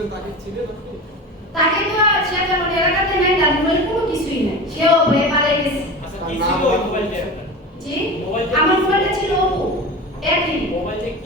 ছিলেন তাকে ছিলেন আপনি? তাকে তো সে যেমন এলাকাতে নাই, তার মোবাইল কোনো কিছুই নাই, সেও ভয়ে পালিয়ে গেছে। আচ্ছা কি ছিল ওই মোবাইলটা? জি মোবাইলটা আমার মোবাইলটা ছিল Oppo A3 মোবাইলটা কি